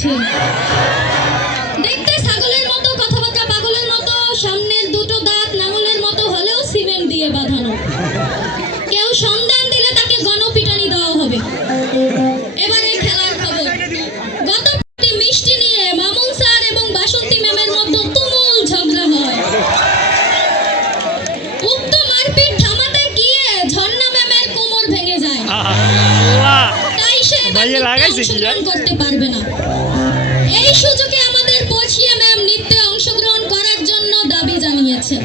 দিয়েছে। দেখতে ছাগলের মতো, কথাবার্তা পাগলের মতো, সামনের দুটো দাঁত নাঙলের মতো হলেও সিমেন্ট দিয়ে বাঁধানো। কেউ সন্ধান দিলে তাকে গণপিটানি দেওয়া হবে। এবারে খেলার খবর। গত মিষ্টি নিয়ে মামুন স্যার এবং বাসন্তী ম্যামের মধ্যে তুমুল ঝগড়া হয়। উক্ত মারপিট থামাতে গিয়ে ঝর্ণা ম্যামের কোমর ভেঙে যায়। তাই সে অংশগ্রহণ করতে পারবে না। এই সুযোগে আমাদের পছিয়া ম্যাম নৃত্যে অংশগ্রহণ করার জন্য দাবি জানিয়েছে।